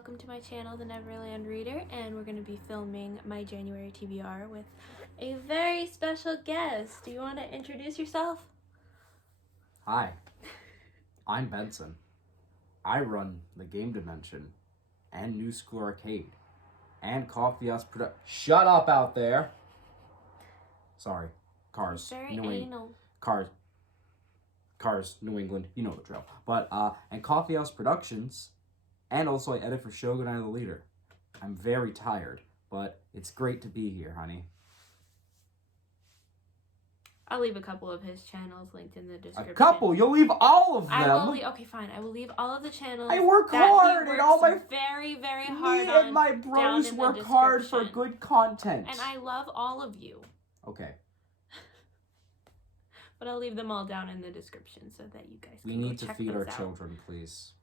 welcome to my channel, The Neverland Reader, and we're going to be filming my January TBR with a very special guest. Do you want to introduce yourself? Hi, I'm Benson. I run the Game Dimension and New School Arcade and Coffee House Production. Shut up out there! Sorry, Cars. Very anal. Cars, New England, you know the drill. But, and Coffee House Productions, and also I edit for Shogun Eye of the Leader. I'm very tired, but it's great to be here, honey. I'll leave a couple of his channels linked in the description. A couple? You'll leave all of them? Okay, fine. I will leave all of the channels. I work hard, and all my... very, very hard Me and my bros work hard for good content. And I love all of you. Okay. But I'll leave them all down in the description so that you guys can We need to check feed our those out. children, please.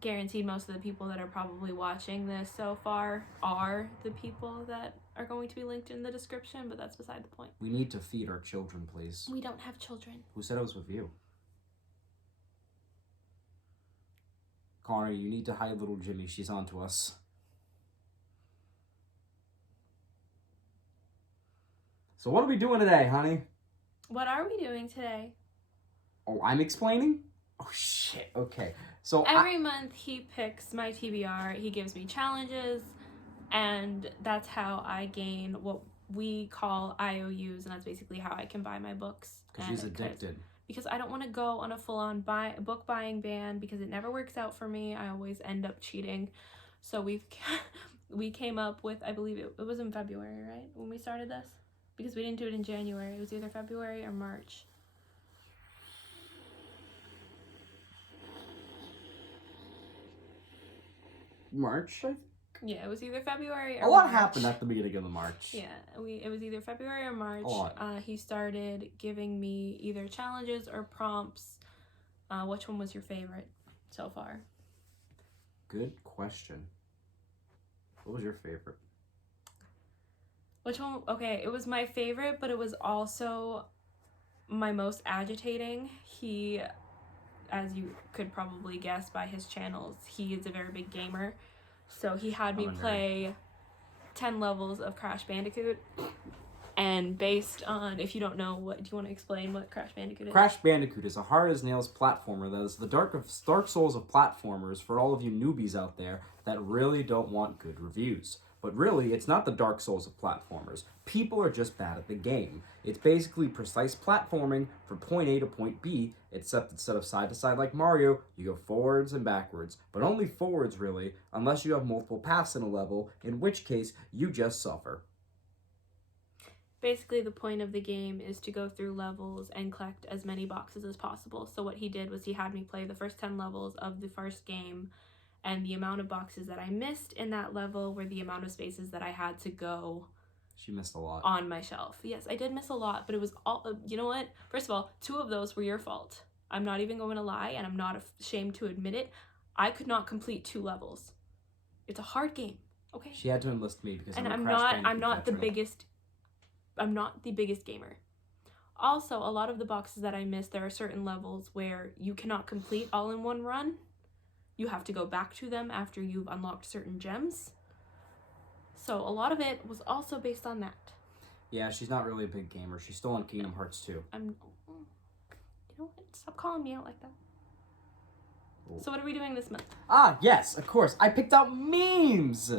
Guaranteed most of the people that are probably watching this so far are the people that are going to be linked in the description, but that's beside the point. We need to feed our children, please. We don't have children. Who said I was with you? Connor, you need to hide little Jimmy. She's on to us. So what are we doing today, honey? What are we doing today? Oh, I'm explaining? Oh, shit. Okay. So every month he picks my TBR. He gives me challenges, and that's how I gain what we call IOUs, and that's basically how I can buy my books. Because she's addicted. Because I don't want to go on a full-on book buying ban because it never works out for me. I always end up cheating. So we came up with, I believe it was in February, right? When we started this? Because we didn't do it in January. It was either February or March. March? Yeah, it was either February or A lot March. happened at the beginning of the March. Yeah, it was either February or March. A lot. He started giving me either challenges or prompts. Which one was your favorite so far? Good question. What was your favorite? Which one? Okay, it was my favorite, but it was also my most agitating. He, as you could probably guess by his channels, he is a very big gamer. So he had me play 10 levels of Crash Bandicoot. And based on, if you don't know, do you want to explain what Crash Bandicoot is? Crash Bandicoot is a hard-as-nails platformer that is the Dark Souls of platformers for all of you newbies out there that really don't want good reviews. But really, it's not the Dark Souls of platformers. People are just bad at the game. It's basically precise platforming from point A to point B, except instead of side to side like Mario, you go forwards and backwards. But only forwards, really, unless you have multiple paths in a level, in which case, you just suffer. Basically, the point of the game is to go through levels and collect as many boxes as possible. So what he did was he had me play the first 10 levels of the first game, and the amount of boxes that I missed in that level were the amount of spaces that I had to go. She missed a lot. On my shelf. Yes, I did miss a lot, but it was all, you know what? First of all, 2 of those were your fault. I'm not even going to lie, and I'm not ashamed to admit it. I could not complete 2 levels. It's a hard game, okay? She had to enlist me because I'm not the biggest gamer. Also, a lot of the boxes that I missed, there are certain levels where you cannot complete all in one run. You have to go back to them after you've unlocked certain gems. So a lot of it was also based on that. Yeah, she's not really a big gamer. She's still on Kingdom Hearts 2. You know what? Stop calling me out like that. Oh. So what are we doing this month? Ah, yes, of course. I picked out memes.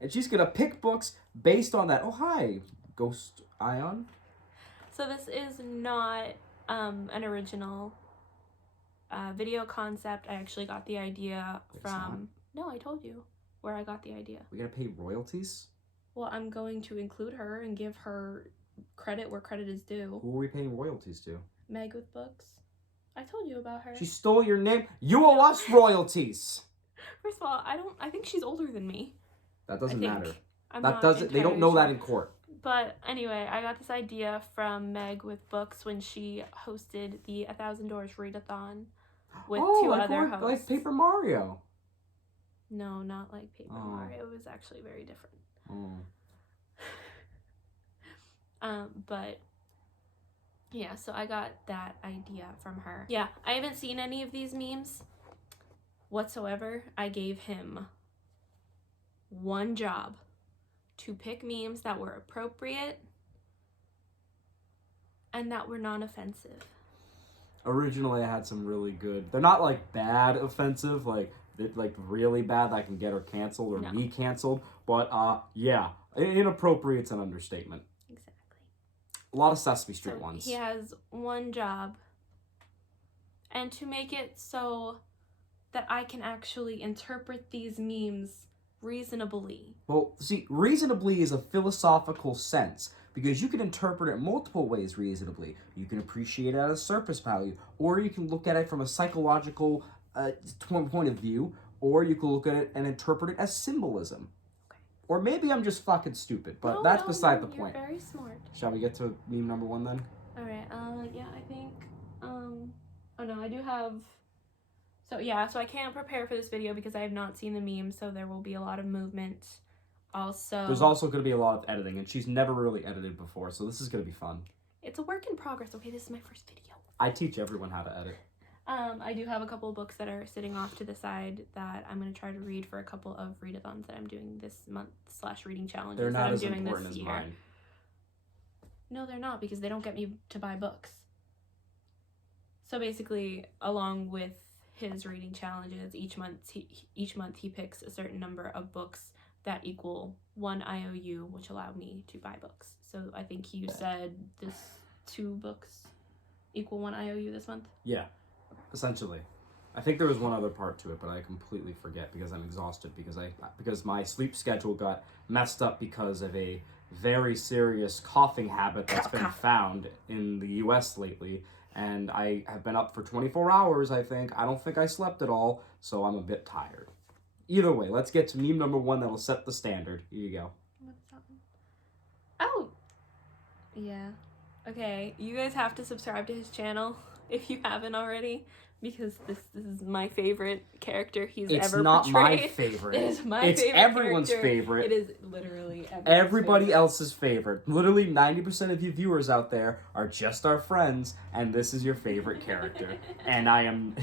And she's going to pick books based on that. Oh, hi, Ghost Ion. So this is not an original video concept. I actually got the idea from... No, I told you where I got the idea. We gotta pay royalties? Well, I'm going to include her and give her credit where credit is due. Who are we paying royalties to? Meg with Books. I told you about her. She stole your name. You owe us royalties. First of all, I think she's older than me. That doesn't matter. They don't know that in court. But anyway, I got this idea from Meg with Books when she hosted the 1,000 Doors Readathon with 2 other hosts. Like Paper Mario. No, not like Paper Mario. It was actually very different. But yeah, so I got that idea from her. Yeah, I haven't seen any of these memes whatsoever. I gave him one job: to pick memes that were appropriate and that were non-offensive. Originally, I had some really good. They're not like bad offensive, like really bad that can get her canceled or me canceled. But yeah, inappropriate's an understatement. Exactly. A lot of Sesame Street ones. He has one job, and to make it so that I can actually interpret these memes reasonably. Well, see, reasonably is a philosophical sense, because you can interpret it multiple ways reasonably. You can appreciate it at a surface value, or you can look at it from a psychological point of view, or you can look at it and interpret it as symbolism. Okay. Or maybe I'm just fucking stupid, but that's beside the point. You're very smart. Shall we get to meme number 1 then? Alright, yeah, I think, oh no, I do have, so I can't prepare for this video because I have not seen the memes, so there will be a lot of movement. Also, there's also going to be a lot of editing, and she's never really edited before, so this is going to be fun. It's a work in progress. Okay, this is my first video. I teach everyone how to edit. I do have a couple of books that are sitting off to the side that I'm going to try to read for a couple of readathons that I'm doing this month / reading challenges They're not that I'm as doing important this as year. mine. No, they're not, because they don't get me to buy books. So basically, along with his reading challenges, each month he picks a certain number of books that equal 1 IOU, which allow me to buy books. So I think you said this 2 books equal 1 IOU this month? Yeah, essentially. I think there was one other part to it, but I completely forget because I'm exhausted because my sleep schedule got messed up because of a very serious coughing habit that's been found in the US lately, and I have been up for 24 hours, I think. I don't think I slept at all, so I'm a bit tired. Either way, let's get to meme number 1 that will set the standard. Here you go. What's that one? Oh! Yeah. Okay, you guys have to subscribe to his channel if you haven't already, because this is my favorite character he's ever portrayed. It's not my favorite. It is my it's favorite everyone's character. favorite. It is literally everybody else's favorite. Literally 90% of you viewers out there are just our friends, and this is your favorite character. And I am...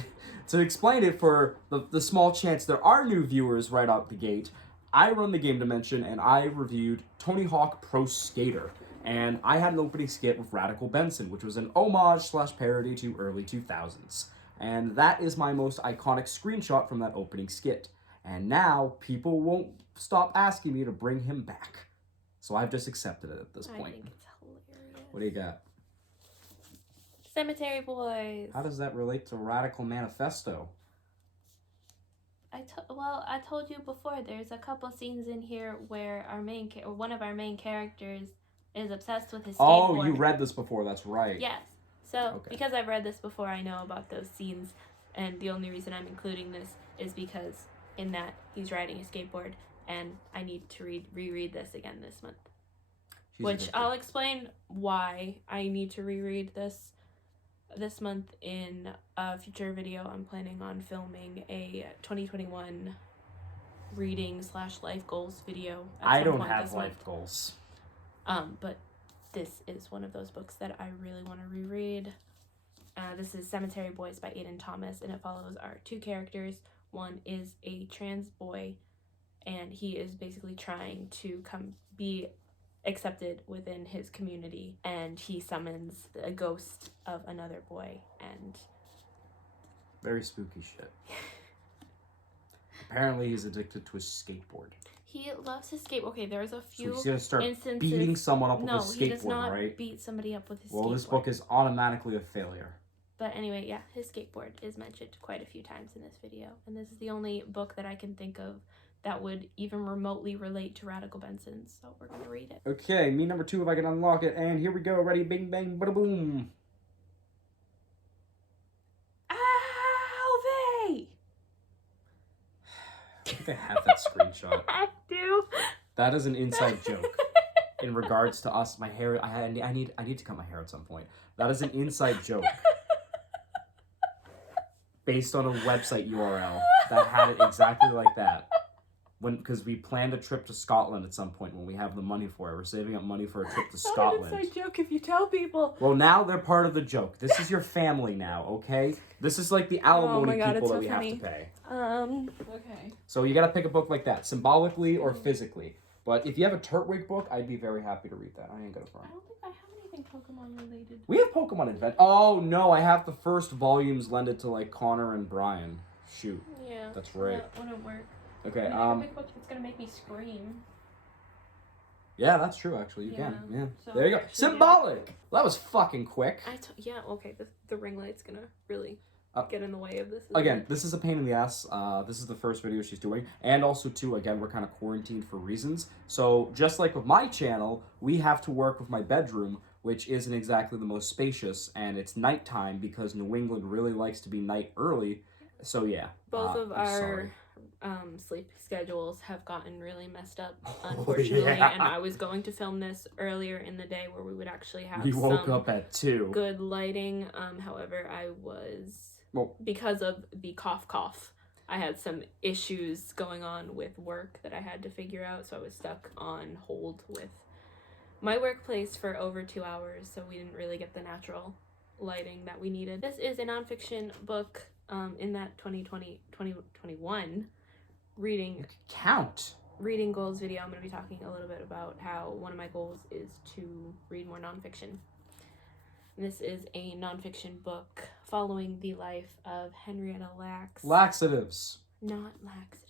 To explain it for the small chance there are new viewers right out the gate, I run the Game Dimension, and I reviewed Tony Hawk Pro Skater. And I had an opening skit with Radical Benson, which was an homage / parody to early 2000s. And that is my most iconic screenshot from that opening skit. And now, people won't stop asking me to bring him back. So I've just accepted it at this point. I think it's hilarious. What do you got? Cemetery Boys. How does that relate to Radical Manifesto? I told you before, there's a couple scenes in here where one of our main characters is obsessed with his skateboard. Oh, you read this before, that's right. Yes. So, because I've read this before, I know about those scenes, and the only reason I'm including this is because in that he's riding a skateboard, and I need to reread this again this month. Which I'll explain why I need to reread this month in a future video. I'm planning on filming a 2021 reading / life goals video. I don't have life goals. But this is one of those books that I really want to reread. This is Cemetery Boys by Aiden Thomas, and it follows our 2 characters. One is a trans boy, and he is basically trying to be accepted within his community, and he summons a ghost of another boy, and... Very spooky shit. Apparently he's addicted to his skateboard. He loves his skateboard. Okay, there's a few so he's gonna start instances... beating someone up with his skateboard, right? No, he does not beat somebody up with his skateboard. Well, this book is automatically a failure. But anyway, yeah, his skateboard is mentioned quite a few times in this video, and this is the only book that I can think of that would even remotely relate to Radical Benson, so we're gonna read it. Okay, meme number 2 if I can unlock it, and here we go. Ready, bing, bang, bada boom. Alvin! I think I have that screenshot. I do. That is an inside joke. In regards to us, my hair, I need to cut my hair at some point. That is an inside joke. Based on a website URL that had it exactly like that. because we planned a trip to Scotland at some point when we have the money for it. We're saving up money for a trip to Scotland. It's a joke if you tell people. Well, now they're part of the joke. This is your family now, okay? This is like the alimony people that we have to pay. Okay. So you gotta pick a book like that, symbolically or physically. But if you have a Turtwig book, I'd be very happy to read that. I ain't gonna front. I don't think I have anything Pokemon related. We have Pokemon Advent. Oh no, I have the first volumes lended to like Connor and Brian. Shoot. Yeah. That's right. That wouldn't work. Okay. It's gonna make me scream. Yeah, that's true. Actually, you can. Yeah. So there you go. Symbolic. Well, that was fucking quick. Yeah. Okay. The ring light's gonna really get in the way of this. Again, this is a pain in the ass. This is the first video she's doing, and also too, again, we're kind of quarantined for reasons. So just like with my channel, we have to work with my bedroom, which isn't exactly the most spacious, and it's nighttime because New England really likes to be night early. So yeah. Both of our sleep schedules have gotten really messed up, unfortunately. Yeah. And I was going to film this earlier in the day where we would actually have We woke up at 2. good lighting. However, I was, because of the cough, I had some issues going on with work that I had to figure out, so I was stuck on hold with my workplace for over 2 hours, so we didn't really get the natural lighting that we needed. This is a nonfiction book in that 2021 reading goals video. I'm going to be talking a little bit about how one of my goals is to read more nonfiction. This is a nonfiction book following the life of Henrietta Lacks. Laxatives. Not laxatives.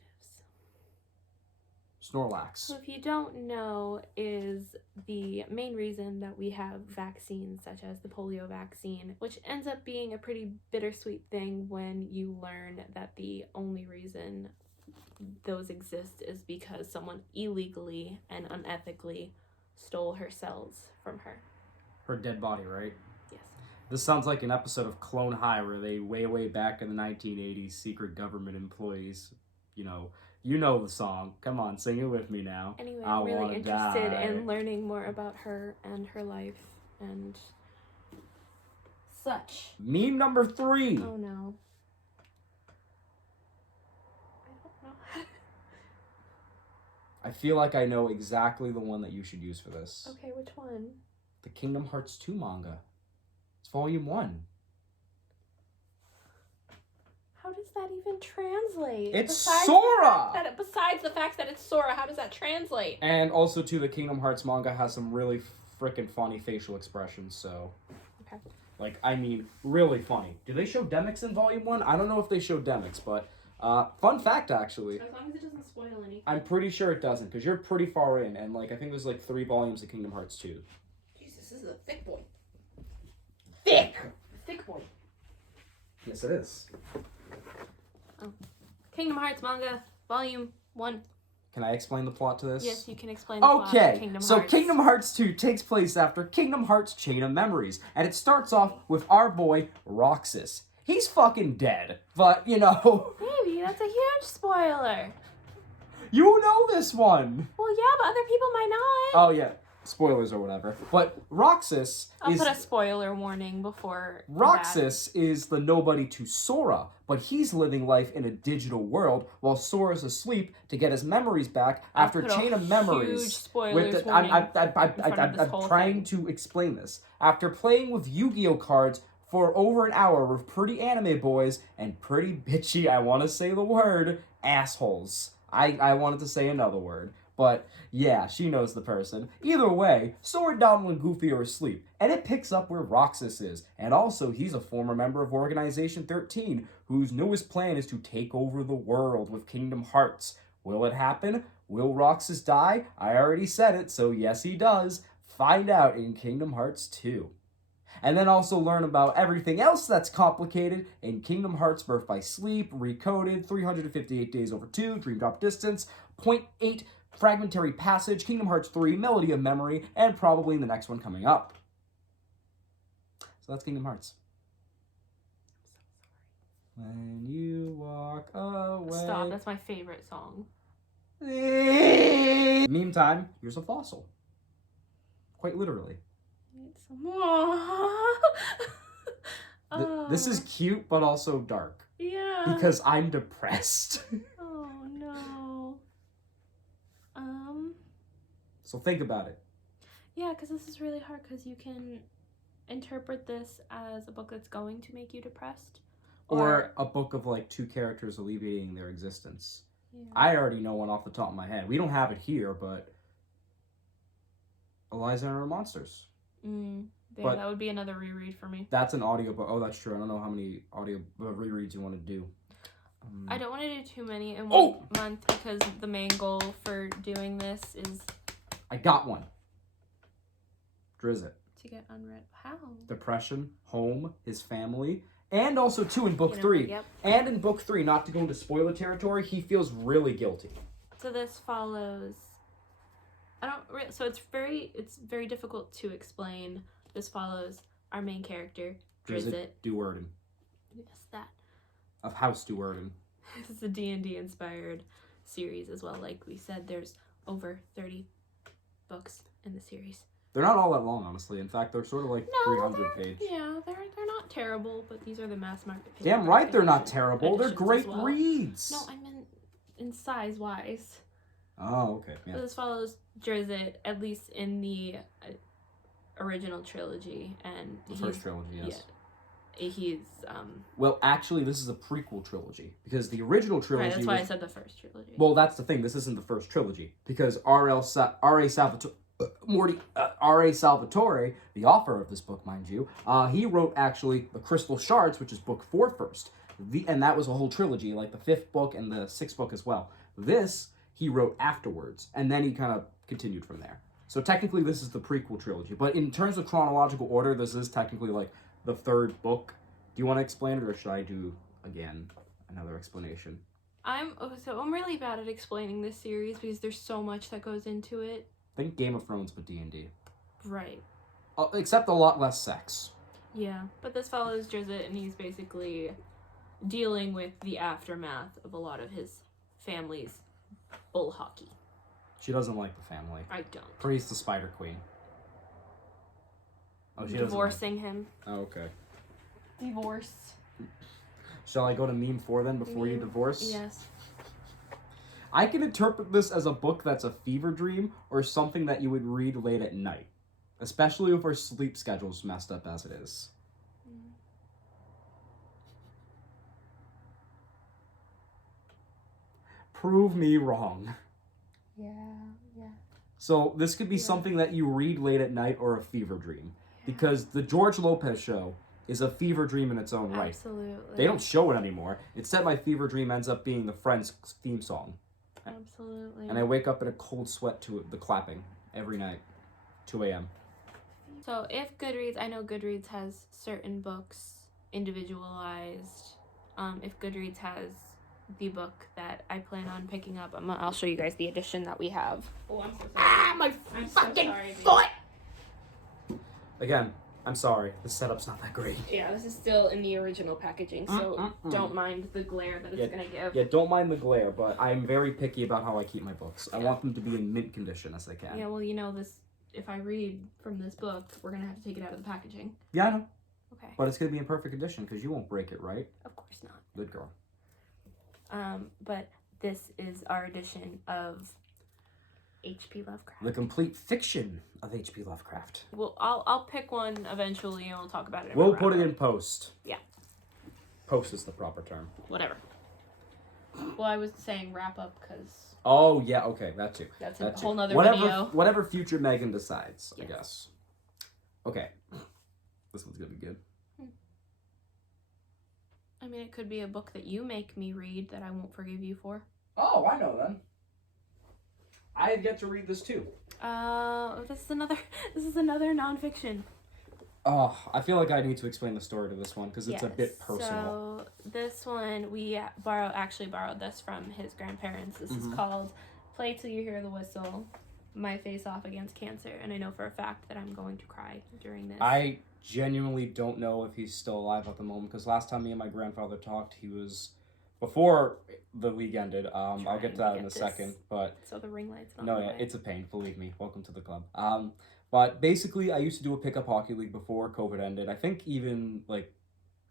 Snorlax. So if you don't know, is the main reason that we have vaccines such as the polio vaccine, which ends up being a pretty bittersweet thing when you learn that the only reason those exist is because someone illegally and unethically stole her cells from her. Her dead body, right? Yes. This sounds like an episode of Clone High where they, way back in the 1980s, secret government employees, you know the song. Come on, sing it with me now. Anyway, I'm really interested in learning more about her and her life and such. Meme number 3. Oh no. I don't know. I feel like I know exactly the one that you should use for this. Okay, which one? The Kingdom Hearts 2 manga. It's volume 1. How does that even translate? It's Sora! Besides the fact that it's Sora, how does that translate? And also, too, the Kingdom Hearts manga has some really freaking funny facial expressions, so... Okay. Like, I mean, really funny. Do they show Demix in volume 1? I don't know if they show Demix, but... fun fact, actually. As long as it doesn't spoil anything. I'm pretty sure it doesn't, because you're pretty far in, and, I think there's, 3 volumes of Kingdom Hearts 2. Jesus, this is a thick boy. Thick! Thick boy. Yes, it is. Oh. Kingdom Hearts manga, volume 1. Can I explain the plot to this? Yes, you can explain the plot of Kingdom Hearts. Kingdom Hearts 2 takes place after Kingdom Hearts Chain of Memories, and it starts off with our boy, Roxas. He's fucking dead, but, Baby, that's a huge spoiler. You know this one! Well, yeah, but other people might not. Oh, yeah. Spoilers or whatever. But Roxas I'll put a spoiler warning before Roxas is the nobody to Sora, but he's living life in a digital world while Sora's asleep to get his memories back after Chain of Memories. Huge spoilers warning I'm trying to explain this. After playing with Yu-Gi-Oh cards for over an hour with pretty anime boys and pretty bitchy, I want to say the word, assholes. I wanted to say another word. But, yeah, she knows the person. Either way, Sora down when Goofy are asleep, and it picks up where Roxas is. And also, he's a former member of Organization 13, whose newest plan is to take over the world with Kingdom Hearts. Will it happen? Will Roxas die? I already said it, so yes he does. Find out in Kingdom Hearts 2. And then also learn about everything else that's complicated in Kingdom Hearts Birth by Sleep, Recoded, 358 Days Over 2, Dream Drop Distance, 0.8, Fragmentary Passage, Kingdom Hearts 3, Melody of Memory, and probably the next one coming up. So that's Kingdom Hearts. When you walk away... Stop, that's my favorite song. Meantime, here's a fossil. Quite literally. This is cute, but also dark. Yeah. Because I'm depressed. Oh, no. So think about it. Yeah, because this is really hard because you can interpret this as a book that's going to make you depressed. Or a book of like two characters alleviating their existence. Yeah. I already know one off the top of my head. We don't have it here, but Eliza and Her Monsters. Yeah, But that would be another reread for me. That's an audiobook. Oh, that's true. I don't know how many audio rereads you want to do. I don't want to do too many in one month because the main goal for doing this is... I got one. Drizzt. To get unread. How? Depression, home, his family, and also too in book 3. Yep. And in book 3, not to go into spoiler territory, he feels really guilty. So this follows... So it's very difficult to explain. This follows our main character, Drizzt. Duerden. Yes, that. Of House Duerden. This is a D&D inspired series as well. Like we said, there's over 30 books in the series. They're not all that long, honestly. In fact, they're sort of like 300 page. Yeah, they're not terrible, but these are the mass market pages. Damn right they're not terrible. They're great reads. No, I meant in size-wise. Oh, okay. Yeah. So this follows Drizzt, at least in the original trilogy, and the first trilogy, yes. Yeah, he's Well, actually, this is a prequel trilogy because the original trilogy. Right, that's why I said the first trilogy. Well, that's the thing. This isn't the first trilogy because R.A. Salvatore, the author of this book, mind you, he wrote actually the Crystal Shards, which is book 4 first, and that was a whole trilogy, like the 5th book and the 6th book as well. This he wrote afterwards, and then he kind of continued from there. So technically, this is the prequel trilogy. But in terms of chronological order, this is technically like the 3rd book. Do you want to explain it, or should I do again another explanation? I'm really bad at explaining this series because there's so much that goes into it. Think Game of Thrones, but D&D. Right. Except a lot less sex. Yeah, but this follows Drizzt, and he's basically dealing with the aftermath of a lot of his family's bull hockey. She doesn't like the family. I don't. Praise the Spider Queen. Oh, she Divorcing him. Oh, okay. Divorce. Shall I go to meme 4 then before you divorce? Yes. I can interpret this as a book that's a fever dream or something that you would read late at night. Especially if our sleep schedule's messed up as it is. Prove me wrong. Yeah. So this could be something that you read late at night or a fever dream. Because the George Lopez show is a fever dream in its own right. Absolutely. They don't show it anymore. Instead, my fever dream ends up being the Friends theme song. Absolutely. And I wake up in a cold sweat to the clapping every night, 2 a.m. So if Goodreads, I know Goodreads has certain books individualized. If Goodreads has the book that I plan on picking up, I'll show you guys the edition that we have. Oh, I'm so sorry. My fucking foot! Again, I'm sorry. The setup's not that great. Yeah, this is still in the original packaging, so don't mind the glare that it's going to give. Yeah, don't mind the glare, but I'm very picky about how I keep my books. I want them to be in mint condition as they can. Yeah, well, you know, if I read from this book, we're going to have to take it out of the packaging. Yeah, I know. Okay. But it's going to be in perfect condition because you won't break it, right? Of course not. Good girl. But this is our edition of H.P. Lovecraft. The complete fiction of H.P. Lovecraft. Well, I'll pick one eventually, and we'll talk about it. We'll put it in post. Yeah. Post is the proper term. Whatever. Well, I was saying wrap up because... Oh, yeah, okay, that too. That's a whole nother video. Whatever future Megan decides, yes. I guess. Okay. This one's gonna be good. I mean, it could be a book that you make me read that I won't forgive you for. Oh, I know then. I have yet to read this too. This is another nonfiction. Oh, I feel like I need to explain the story to this one because it's a bit personal. So this one we actually borrowed this from his grandparents. This is called "Play Till You Hear the Whistle." My face off against cancer, and I know for a fact that I'm going to cry during this. I genuinely don't know if he's still alive at the moment because last time me and my grandfather talked, he was before the league ended. I'll get to that in a second, but so the ring light's not. No, yeah, it's a pain. Believe me. Welcome to the club. But basically, I used to do a pickup hockey league before COVID ended. I think even like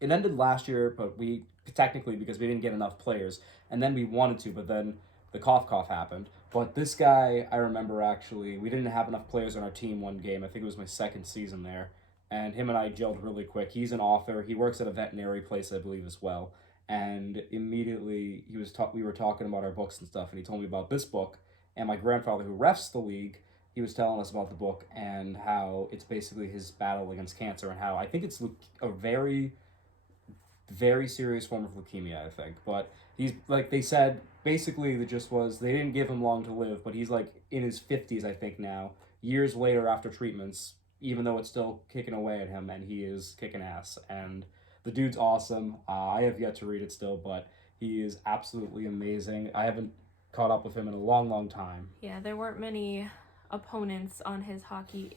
it ended last year, but we technically because we didn't get enough players, and then we wanted to, but then the cough happened. But this guy, I remember actually, we didn't have enough players on our team one game. I think it was my second season there. And him and I gelled really quick. He's an author. He works at a veterinary place, I believe, as well. And immediately we were talking about our books and stuff, and he told me about this book. And my grandfather, who refs the league, he was telling us about the book and how it's basically his battle against cancer, and how I think it's a very, very serious form of leukemia, I think. But he's, like they said, basically the gist was they didn't give him long to live, but he's like in his 50s, I think now, years later after treatments, even though it's still kicking away at him, and he is kicking ass. And the dude's awesome. I have yet to read it still, but he is absolutely amazing. I haven't caught up with him in a long, long time. Yeah, there weren't many opponents on his hockey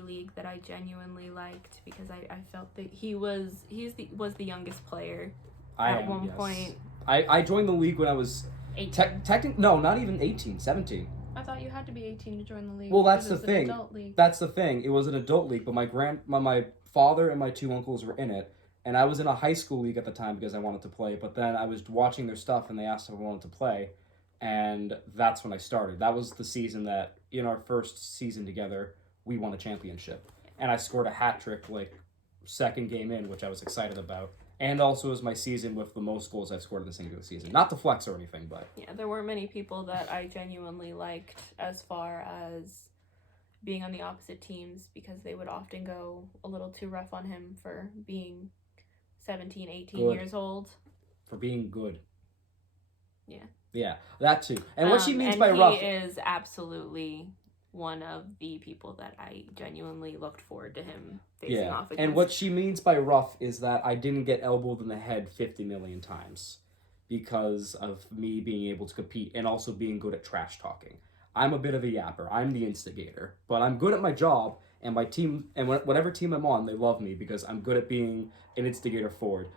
league that I genuinely liked, because I felt that he was the youngest player at one point. I joined the league when I was 18. No, not even 18, 17. I thought you had to be 18 to join the league. Well, that's the It was thing. an adult league. That's the thing. It was an adult league, but my father and my two uncles were in it, and I was in a high school league at the time because I wanted to play. But then I was watching their stuff, and they asked if I wanted to play, and that's when I started. That was the season that, in our first season together, we won a championship, and I scored a hat trick like second game in, which I was excited about. And also, it was my season with the most goals I've scored in a single season. Not to flex or anything, but... Yeah, there weren't many people that I genuinely liked as far as being on the opposite teams, because they would often go a little too rough on him for being 17, 18 years old. For being good. Yeah. Yeah, that too. And what she means by rough... he is absolutely one of the people that I genuinely looked forward to him facing off against. And what she means by rough is that I didn't get elbowed in the head 50 million times because of me being able to compete and also being good at trash talking. I'm a bit of a yapper. I'm the instigator, but I'm good at my job, and my team, and whatever team I'm on, they love me because I'm good at being an instigator forward.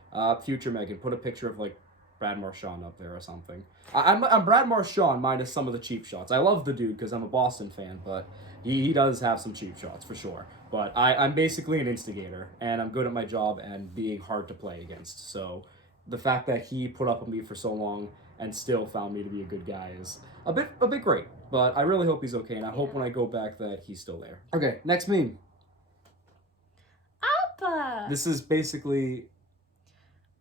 Future Megan, put a picture of like Brad Marchand up there or something. I'm Brad Marchand minus some of the cheap shots. I love the dude because I'm a Boston fan, but he does have some cheap shots for sure. But I'm basically an instigator, and I'm good at my job and being hard to play against. So the fact that he put up with me for so long and still found me to be a good guy is a bit great. But I really hope he's okay, and I hope when I go back that he's still there. Okay, next meme. Appa! This is basically...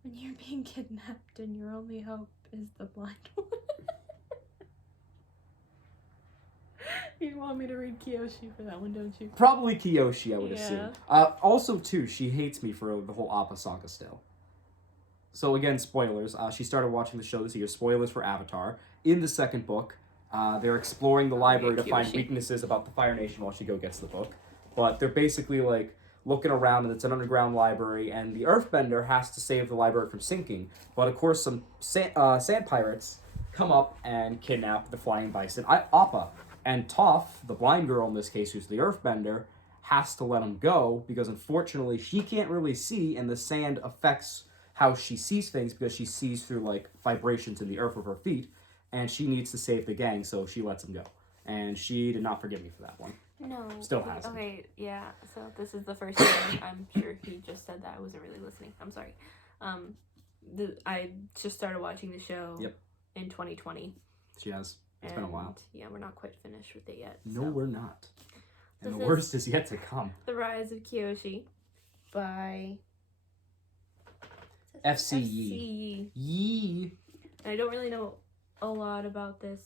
When you're being kidnapped and your only hope is the blind one. You want me to read Kyoshi for that one, don't you? Probably Kyoshi, I would assume. Also, too, she hates me for the whole Appa saga still. So, again, spoilers. She started watching the show this year. Spoilers for Avatar. In the second book, they're exploring the library to find weaknesses about the Fire Nation while she gets the book. But they're basically, like, looking around, and it's an underground library, and the Earthbender has to save the library from sinking. But, of course, some sand pirates come up and kidnap the flying bison, Appa. And Toph, the blind girl in this case, who's the Earthbender, has to let him go because, unfortunately, she can't really see, and the sand affects how she sees things because she sees through, like, vibrations in the earth with her feet, and she needs to save the gang, so she lets him go. And she did not forgive me for that one. No. Still hasn't. Okay, yeah, so this is the first time I'm sure he just said that. I wasn't really listening. I'm sorry. I just started watching the show in 2020. She has. It's been a while. Yeah, we're not quite finished with it yet. No, we're not. And This the worst is yet to come. The Rise of Kyoshi by... FCE. Yee. I don't really know a lot about this.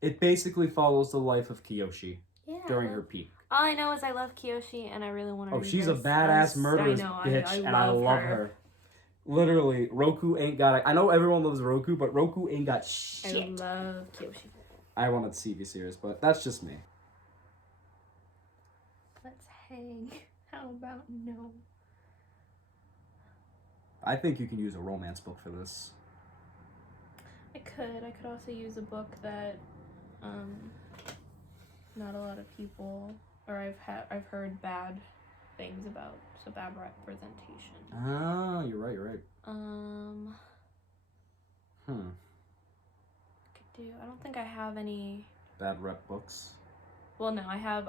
It basically follows the life of Kyoshi during her peak. All I know is I love Kyoshi, and I really want to read she's this. a badass murderous bitch, and I love her. Literally, Roku ain't got it. I know everyone loves Roku, but Roku ain't got shit. I love Kyoshi. I wanted the TV series, but that's just me. Let's hang. How about no? I think you can use a romance book for this. I could also use a book that not a lot of people, or I've heard bad things about, so bad representation. Ah, you're right. I don't think I have any bad rep books. Well, no, I have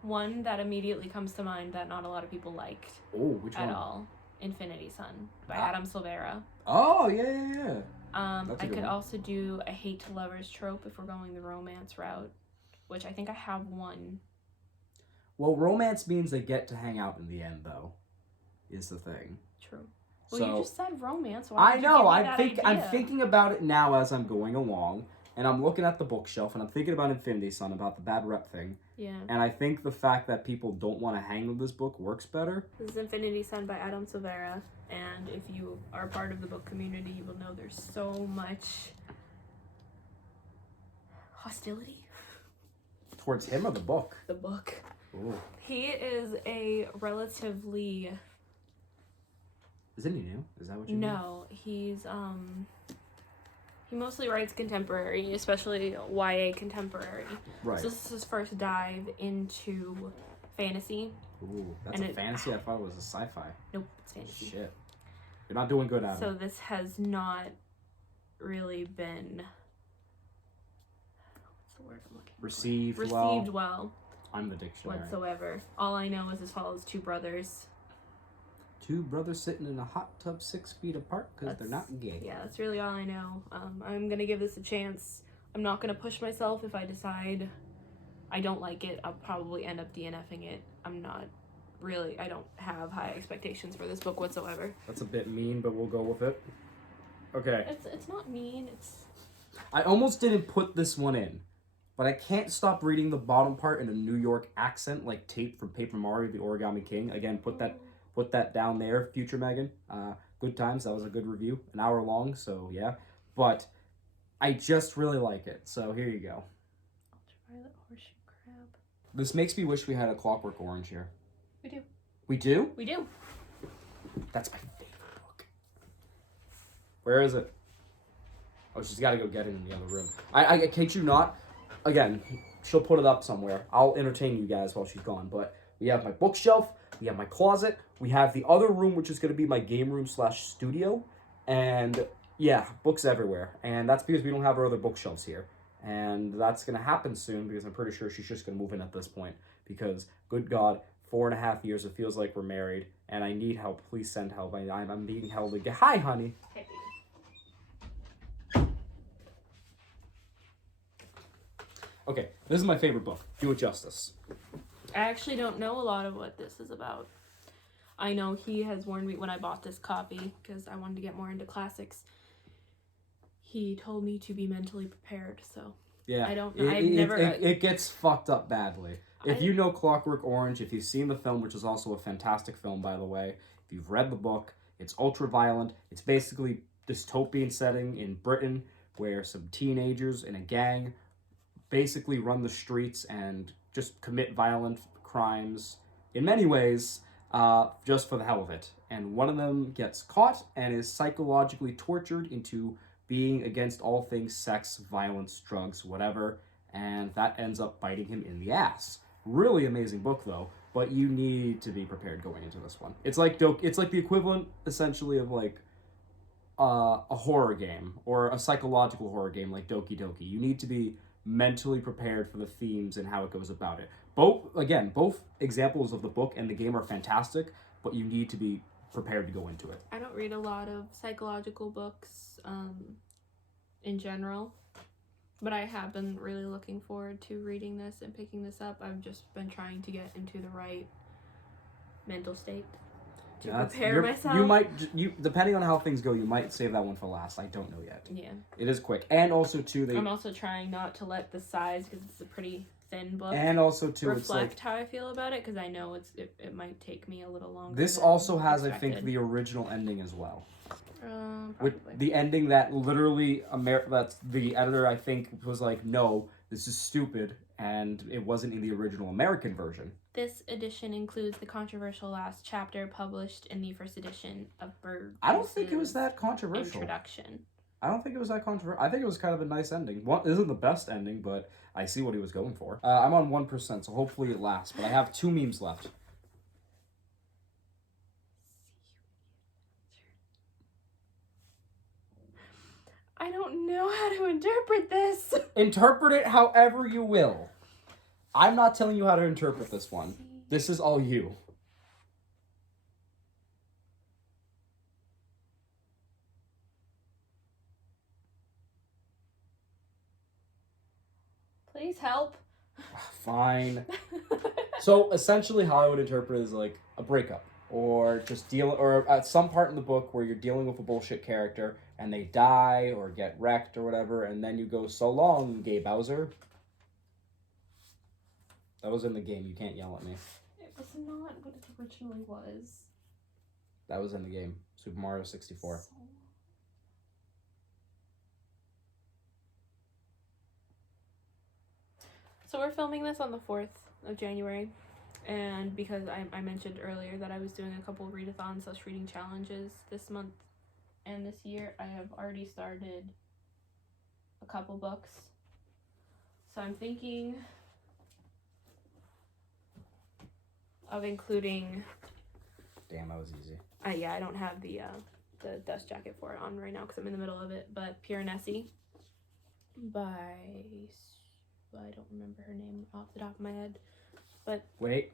one that immediately comes to mind that not a lot of people liked. Oh, which one? At all. Infinity Sun by Adam Silvera. Oh, yeah. That's a I good could one. also do a hate to lovers trope if we're going the romance route, which I think I have one. Well, romance means they get to hang out in the end, though, is the thing. True. Well, So, you just said romance. Why I did know. you give me that I'm idea? thinking about it now as I'm going along, and I'm looking at the bookshelf, and I'm thinking about Infinity Son, about the bad rep thing. Yeah. And I think the fact that people don't want to hang with this book works better. This is Infinity Son by Adam Silvera, and if you are part of the book community, you will know there's so much hostility. Towards him or the book? The book. Ooh. He is a relatively... Isn't he new? Is that what you mean? No, he's, he mostly writes contemporary, especially YA contemporary. Right. So this is his first dive into fantasy. Ooh, that's And a fantasy? I thought it was a sci-fi. Nope, it's fantasy. Shit. You're not doing good, Adam. So this has not really been... What's the word I'm looking for? Received well. I'm the dictionary. Whatsoever. All I know is this follows two brothers. Two brothers sitting in a hot tub 6 feet apart because they're not gay. Yeah, that's really all I know. I'm gonna give this a chance. I'm not gonna push myself. If I decide I don't like it, I'll probably end up DNFing it. I don't have high expectations for this book whatsoever. That's a bit mean, but we'll go with it. Okay. It's not mean, I almost didn't put this one in, but I can't stop reading the bottom part in a New York accent like Tate from Paper Mario, the Origami King. Again, put that down there, future Megan. Good times. That was a good review. An hour long, so yeah. But I just really like it. So here you go. Ultraviolet horseshoe crab. This makes me wish we had a Clockwork Orange here. We do. We do? We do. That's my favorite book. Where is it? Oh, she's got to go get it in the other room. I kid you not. Again, she'll put it up somewhere. I'll entertain you guys while she's gone. But we have my bookshelf. We have my closet. We have the other room, which is going to be my game room / studio. And yeah, books everywhere. And that's because we don't have our other bookshelves here. And that's going to happen soon because I'm pretty sure she's just going to move in at this point. Because, good God, 4.5 years, it feels like we're married. And I need help. Please send help. I'm being held again. Hi, honey. Hey. Okay, this is my favorite book. Do it justice. I actually don't know a lot of what this is about. I know he has warned me when I bought this copy, because I wanted to get more into classics. He told me to be mentally prepared, so... Yeah, I don't know. It gets fucked up badly. If you know Clockwork Orange, if you've seen the film, which is also a fantastic film, by the way, if you've read the book, it's ultra-violent. It's basically dystopian setting in Britain, where some teenagers in a gang basically run the streets and just commit violent crimes, in many ways, just for the hell of it. And one of them gets caught and is psychologically tortured into being against all things sex, violence, drugs, whatever, and that ends up biting him in the ass. Really amazing book, though, but you need to be prepared going into this one. It's like the equivalent, essentially, of like a horror game or a psychological horror game like Doki Doki. You need to be mentally prepared for the themes and how it goes about it. Both examples of the book and the game are fantastic, but you need to be prepared to go into it. I don't read a lot of psychological books in general, but I have been really looking forward to reading this and picking this up. I've just been trying to get into the right mental state to prepare myself. You depending on how things go, you might save that one for last. I don't know yet. Yeah. It is quick. And also, too, I'm also trying not to let the size, because it's a pretty thin book, and also, too, reflect it's like, how I feel about it, because I know it might take me a little longer. This also has, expected. I think, the original ending as well. With the ending that literally, that's the editor, I think, was like, no, this is stupid, and it wasn't in the original American version. This edition includes the controversial last chapter published in the first edition of Bird. I don't think it was that controversial. Introduction. I don't think it was that controversial. I think it was kind of a nice ending. It isn't the best ending, but I see what he was going for. I'm on 1%, so hopefully it lasts, but I have 2 memes left. I don't know how to interpret this. Interpret it however you will. I'm not telling you how to interpret this one. This is all you. Please help. Fine. So essentially, how I would interpret it is like a breakup, or just or at some part in the book where you're dealing with a bullshit character and they die or get wrecked or whatever, and then you go, "So long, Gay Bowser." That was in the game. You can't yell at me. It was not what it originally was. That was in the game. Super Mario 64. So we're filming this on the 4th of January. And because I mentioned earlier that I was doing a couple readathons / reading challenges this month and this year, I have already started a couple books. So I'm thinking of including... Damn, that was easy. Yeah, I don't have the dust jacket for it on right now because I'm in the middle of it. But Piranesi by... I don't remember her name off the top of my head. But... Wait.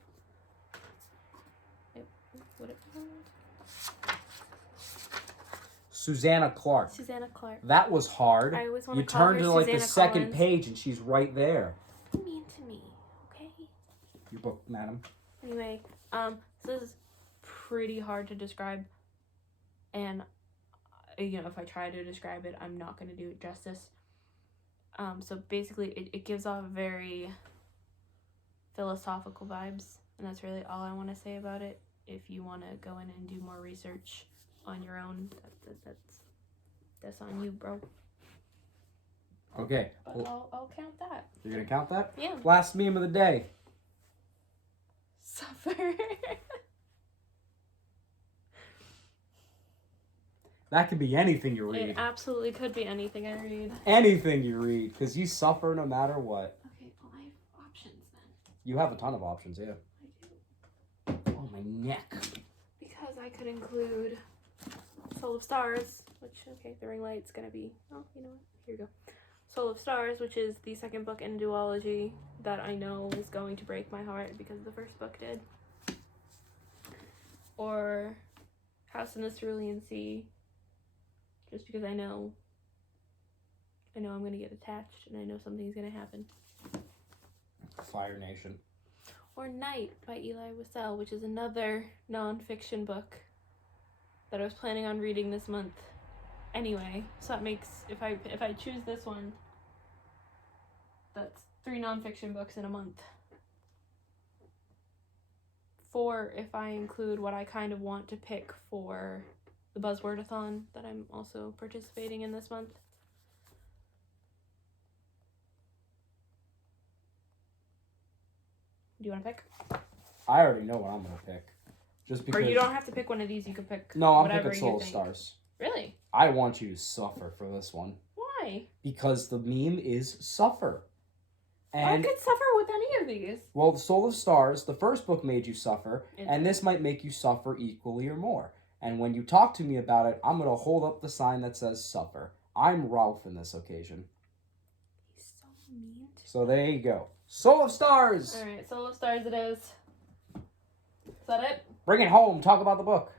What it called? Susanna Clark. Susanna Clark. That was hard. I always want You to call her turned to like Susanna the second Collins. page and she's right there. Be mean to me, okay? Your book, madam. Anyway, this is pretty hard to describe, and if I try to describe it, I'm not going to do it justice. So basically, it gives off very philosophical vibes, and that's really all I want to say about it. If you want to go in and do more research on your own, that's on you, bro. Okay. But I'll count that. You're gonna count that? Yeah. Last meme of the day. Suffer. That could be anything you read. It absolutely could be anything I read. Anything you read, because you suffer no matter what. Okay, well, I have options then. You have a ton of options, yeah. I do. Oh, my neck. Because I could include Soul of Stars, which, okay, the ring light's gonna be, oh, you know what, here we go. Soul of Stars, which is the second book in a duology that I know is going to break my heart because the first book did. Or House in the Cerulean Sea, just because I know I'm gonna get attached and I know something's gonna happen. Fire Nation. Or Night by Eli Wiesel, which is another non-fiction book that I was planning on reading this month. Anyway, so that makes, if I choose this one, that's 3 non-fiction books in a month. 4 if I include what I kind of want to pick for the Buzzwordathon that I'm also participating in this month. Do you want to pick? I already know what I'm going to pick. Just because... Or you don't have to pick one of these, you could pick No, I'm whatever picking you Soul of think. Stars. Really? I want you to suffer for this one. Why? Because the meme is suffer. I could suffer with any of these. Well, the Soul of Stars, the first book made you suffer, It's and this might make you suffer equally or more. And when you talk to me about it, I'm going to hold up the sign that says suffer. I'm Ralph in this occasion. He's so mean. So there you go. Soul of Stars! Alright, Soul of Stars it is. Is that it? Bring it home. Talk about the book.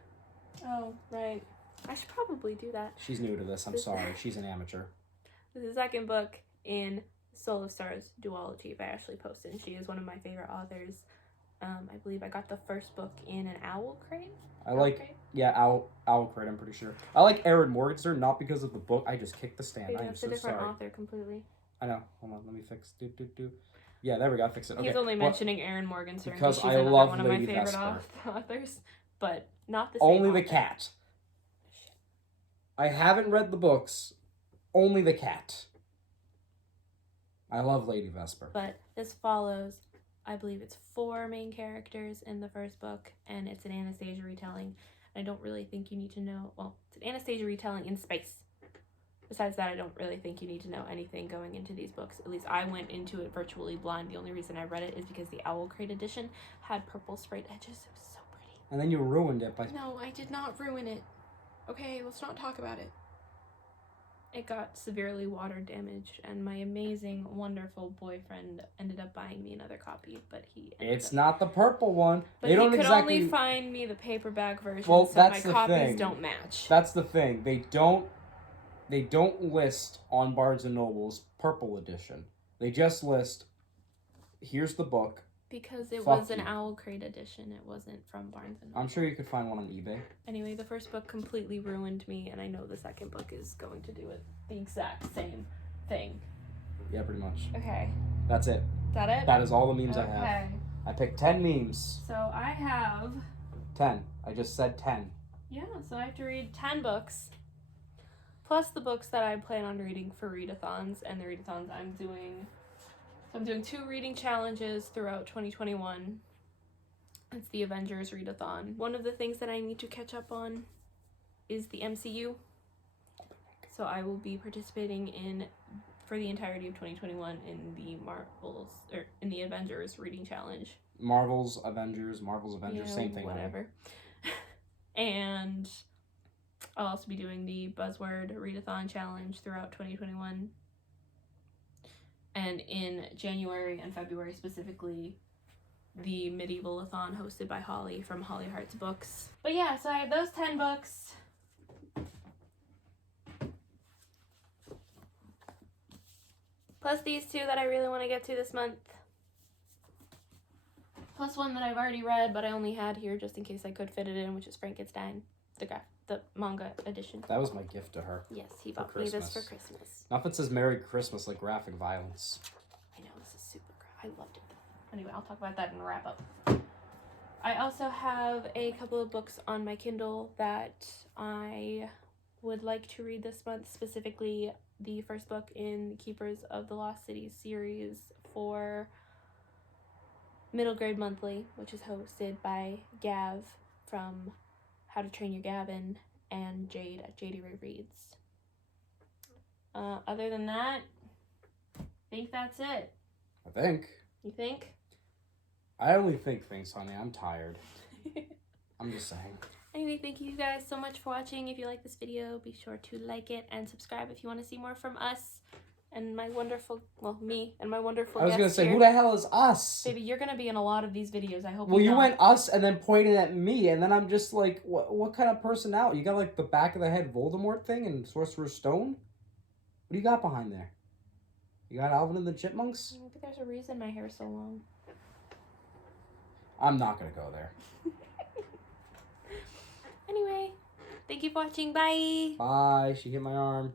Oh, right. I should probably do that. She's new to this. I'm sorry. She's an amateur. This is the second book in Soul of Stars duology by Ashley Poston. She is one of my favorite authors. I believe I got the first book in an owl crate. Yeah, Owl Crate, I'm pretty sure. I like Aaron Morgenstern, not because of the book. I just kicked the stand. Maybe I am that's so a different sorry. author completely. I know. Hold on, let me fix. Yeah, there we go. Fix it. Okay. He's only mentioning Aaron Morgenstern because she's I another love one of Lady my favorite Vesper. authors, but not the same Only author. the cat. I haven't read the books. Only the cat. I love Lady Vesper. But this follows, I believe it's 4 main characters in the first book, and it's an Anastasia retelling. I don't really think you need to know, well, it's an Anastasia retelling in space. Besides that, I don't really think you need to know anything going into these books. At least I went into it virtually blind. The only reason I read it is because the Owl Crate edition had purple sprayed edges. It was so pretty. And then you ruined it by... No, I did not ruin it. Okay, let's not talk about it. It got severely water damaged, and my amazing, wonderful boyfriend ended up buying me another copy, but he... It's not the purple one. But they don't he could exactly... only find me the paperback version, Well, so that's my the copies thing. don't match. That's the thing. They don't list on Barnes & Noble's purple edition. They just list, here's the book. Because it Fuck was an you. Owl Crate edition. It wasn't from Barnes & Noble. I'm sure you could find one on eBay. Anyway, the first book completely ruined me, and I know the second book is going to do it the exact same thing. Yeah, pretty much. Okay. That's it. Is that it? That is all the memes I Okay. have. I picked 10 memes. So I have... 10. I just said 10. Yeah, so I have to read 10 books. Plus the books that I plan on reading for readathons, and the readathons I'm doing... So I'm doing 2 reading challenges throughout 2021. It's the Avengers readathon. One of the things that I need to catch up on is the MCU. So I will be participating in, for the entirety of 2021, in the Avengers reading challenge. Marvel's Avengers, Yeah, same thing. Whatever. And I'll also be doing the Buzzword readathon challenge throughout 2021. And in January and February specifically, the Medieval-a-thon hosted by Holly from Holly Hearts Books. But yeah, so I have those 10 books. Plus these 2 that I really want to get to this month. Plus one that I've already read, but I only had here just in case I could fit it in, which is Frankenstein, the manga edition. That was my gift to her. Yes, he bought me this for Christmas. Not if it says Merry Christmas, like graphic violence. I know, this is super I loved it. Anyway, I'll talk about that in a wrap up. I also have a couple of books on my Kindle that I would like to read this month, specifically the first book in Keepers of the Lost Cities series for Middle Grade Monthly, which is hosted by Gav from How to Train Your Gavin and Jade at JD Reads. Other than that, I think that's it. I think. You think? I only think things, honey. I'm tired. I'm just saying. Anyway, thank you guys so much for watching. If you like this video, be sure to like it and subscribe if you want to see more from us and my wonderful, me and my wonderful I was guest going to say, here. who the hell is us? Baby, you're going to be in a lot of these videos. I hope Well, you know. went us and then pointed at me, and then I'm just like, what kind of personality? You got like the back of the head Voldemort thing and Sorcerer's Stone? What do you got behind there? You got Alvin and the Chipmunks? I think there's a reason my hair's so long. I'm not going to go there. Anyway, thank you for watching. Bye. Bye. She hit my arm.